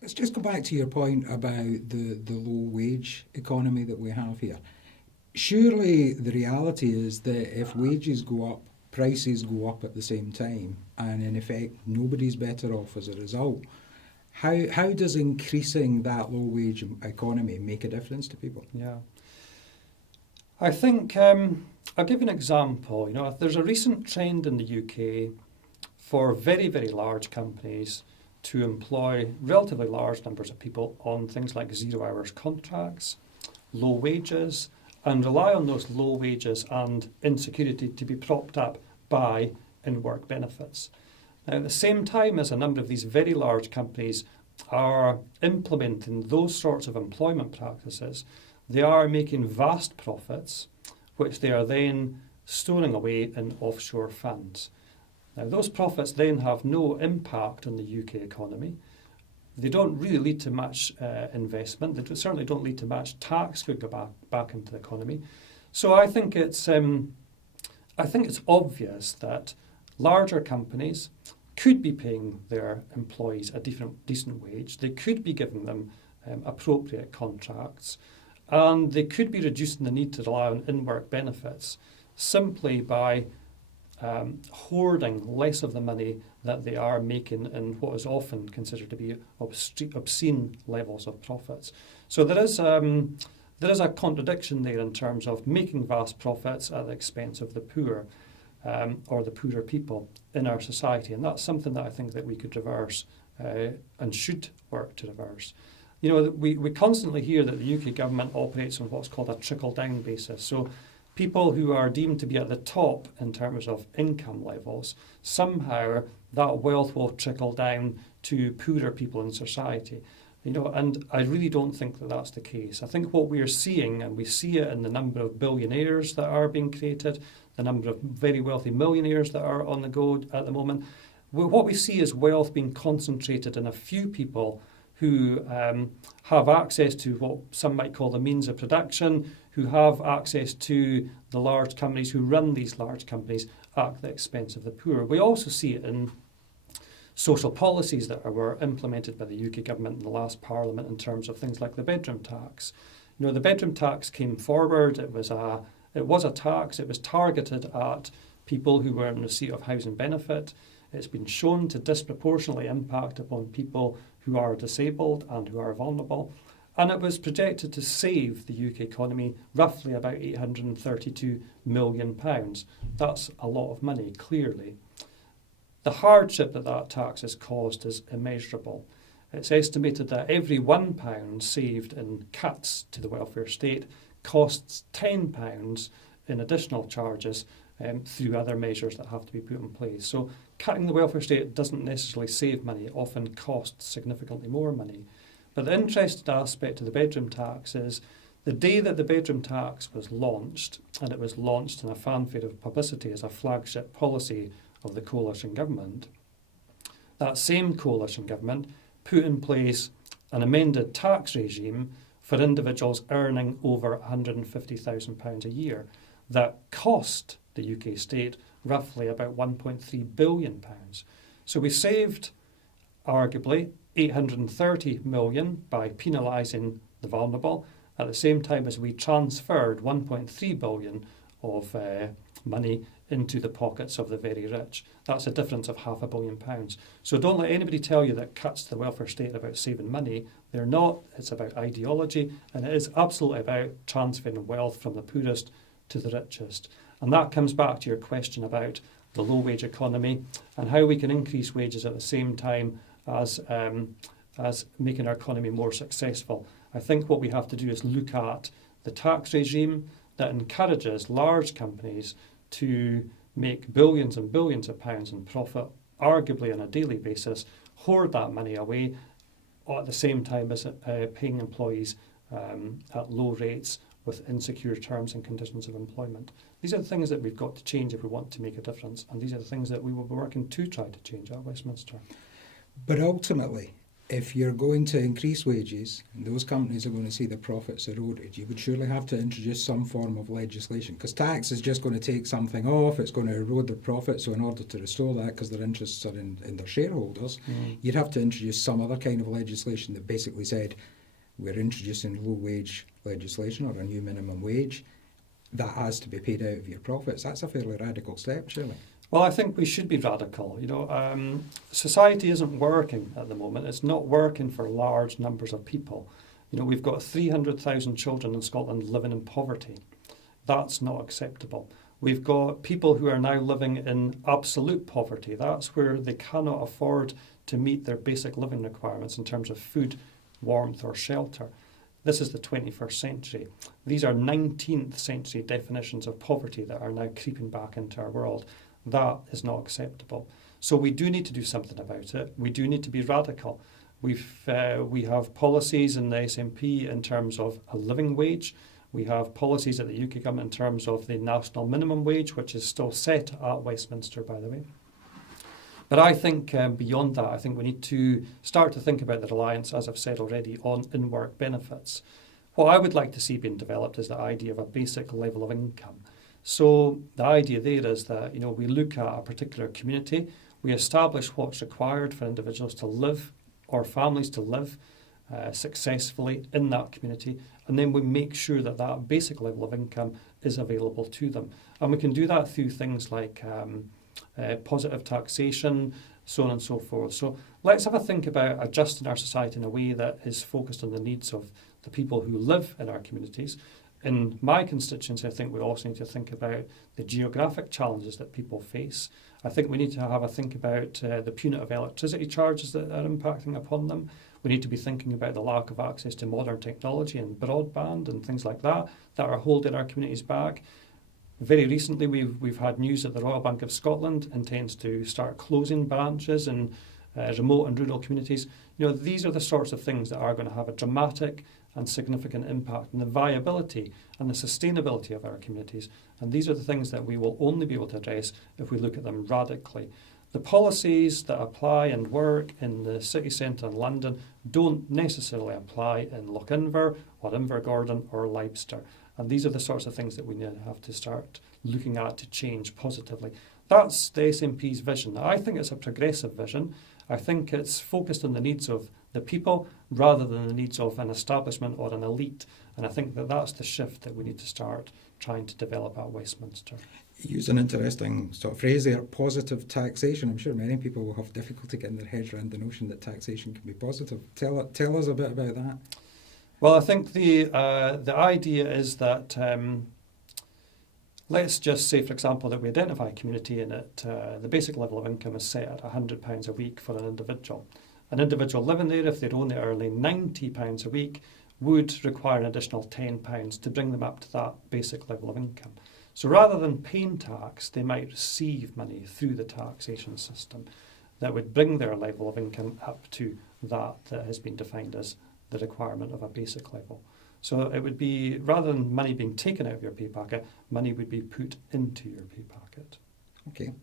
Let's just go back to your point about the low wage economy that we have here. Surely the reality is that if wages go up, prices go up at the same time, and in effect nobody's better off as a result. How does increasing that low wage economy make a difference to people? Yeah. I think I'll give you an example. There's a recent trend in the UK for very, very large companies to employ relatively large numbers of people on things like 0 hours contracts, low wages, and rely on those low wages and insecurity to be propped up by in-work benefits. Now, at the same time as a number of these very large companies are implementing those sorts of employment practices, they are making vast profits, which they are then storing away in offshore funds. Now, those profits then have no impact on the UK economy. They don't really lead to much investment. They certainly don't lead to much tax could go back into the economy. So I think it's obvious that larger companies could be paying their employees a decent wage. They could be giving them appropriate contracts, and they could be reducing the need to rely on in-work benefits simply by hoarding less of the money that they are making in what is often considered to be obscene levels of profits. So there is a contradiction there in terms of making vast profits at the expense of the poor or the poorer people in our society, and that's something that I think that we could reverse and should work to reverse. We constantly hear that the UK government operates on what's called a trickle-down basis. So people who are deemed to be at the top in terms of income levels, somehow that wealth will trickle down to poorer people in society. And I really don't think that that's the case. I think what we are seeing, and we see it in the number of billionaires that are being created, the number of very wealthy millionaires that are on the go at the moment, what we see is wealth being concentrated in a few people who have access to what some might call the means of production, who have access to the large companies, who run these large companies at the expense of the poor. We also see it in social policies that were implemented by the UK government in the last Parliament in terms of things like the bedroom tax. The bedroom tax came forward. It was a tax. It was targeted at people who were in receipt of housing benefit. It's been shown to disproportionately impact upon people who are disabled and who are vulnerable. And it was projected to save the UK economy roughly about £832 million. That's a lot of money, clearly. The hardship that tax has caused is immeasurable. It's estimated that every £1 saved in cuts to the welfare state costs £10 in additional charges through other measures that have to be put in place. So cutting the welfare state doesn't necessarily save money. It often costs significantly more money. But the interesting aspect of the bedroom tax is the day that the bedroom tax was launched, and it was launched in a fanfare of publicity as a flagship policy of the coalition government, that same coalition government put in place an amended tax regime for individuals earning over £150,000 a year that cost the UK state roughly about £1.3 billion. So we saved, arguably, £830 million by penalising the vulnerable, at the same time as we transferred £1.3 billion of money into the pockets of the very rich. That's a difference of £500 million. So don't let anybody tell you that cuts to the welfare state are about saving money. They're not. It's about ideology, and it is absolutely about transferring wealth from the poorest to the richest. And that comes back to your question about the low-wage economy and how we can increase wages at the same time as making our economy more successful. I think what we have to do is look at the tax regime that encourages large companies to make billions and billions of pounds in profit, arguably on a daily basis, hoard that money away, at the same time as paying employees at low rates with insecure terms and conditions of employment. These are the things that we've got to change if we want to make a difference, and these are the things that we will be working to try to change at Westminster. But ultimately, if you're going to increase wages and those companies are going to see their profits eroded, you would surely have to introduce some form of legislation, because tax is just going to take something off, it's going to erode their profits. So in order to restore that, because their interests are in their shareholders, you'd have to introduce some other kind of legislation that basically said, we're introducing low wage legislation or a new minimum wage that has to be paid out of your profits. That's a fairly radical step, surely. Well, I think we should be radical. Society isn't working at the moment. It's not working for large numbers of people. We've got 300,000 children in Scotland living in poverty. That's not acceptable. We've got people who are now living in absolute poverty. That's where they cannot afford to meet their basic living requirements in terms of food, warmth or shelter. This is the 21st century. These are 19th century definitions of poverty that are now creeping back into our world. That is not acceptable. So we do need to do something about it. We do need to be radical. We have policies in the SNP in terms of a living wage. We have policies at the UK government in terms of the national minimum wage, which is still set at Westminster, by the way. But I think beyond that, I think we need to start to think about the reliance, as I've said already, on in-work benefits. What I would like to see being developed is the idea of a basic level of income. So the idea there is that we look at a particular community, we establish what's required for individuals to live or families to live successfully in that community, and then we make sure that that basic level of income is available to them. And we can do that through things like positive taxation, so on and so forth. So let's have a think about adjusting our society in a way that is focused on the needs of the people who live in our communities. In my constituency, I think we also need to think about the geographic challenges that people face. I think we need to have a think about the punitive electricity charges that are impacting upon them. We need to be thinking about the lack of access to modern technology and broadband and things like that are holding our communities back. Very recently, we've had news that the Royal Bank of Scotland intends to start closing branches in remote and rural communities. These are the sorts of things that are going to have a dramatic and significant impact on the viability and the sustainability of our communities. And these are the things that we will only be able to address if we look at them radically. The policies that apply and work in the city centre in London don't necessarily apply in Lochinver or Invergordon or Leicester. And these are the sorts of things that we have to start looking at to change positively. That's the SNP's vision. I think it's a progressive vision. I think it's focused on the needs of the people rather than the needs of an establishment or an elite. And I think that that's the shift that we need to start trying to develop at Westminster. You use an interesting sort of phrase there, positive taxation. I'm sure many people will have difficulty getting their heads around the notion that taxation can be positive. Tell us a bit about that. Well, I think the idea is that let's just say, for example, that we identify a community in it. The basic level of income is set at £100 a week for an individual. An individual living there, if they're only earning £90 a week, would require an additional £10 to bring them up to that basic level of income. So rather than paying tax, they might receive money through the taxation system that would bring their level of income up to that has been defined as the requirement of a basic level. So it would be, rather than money being taken out of your pay packet, money would be put into your pay packet. Okay.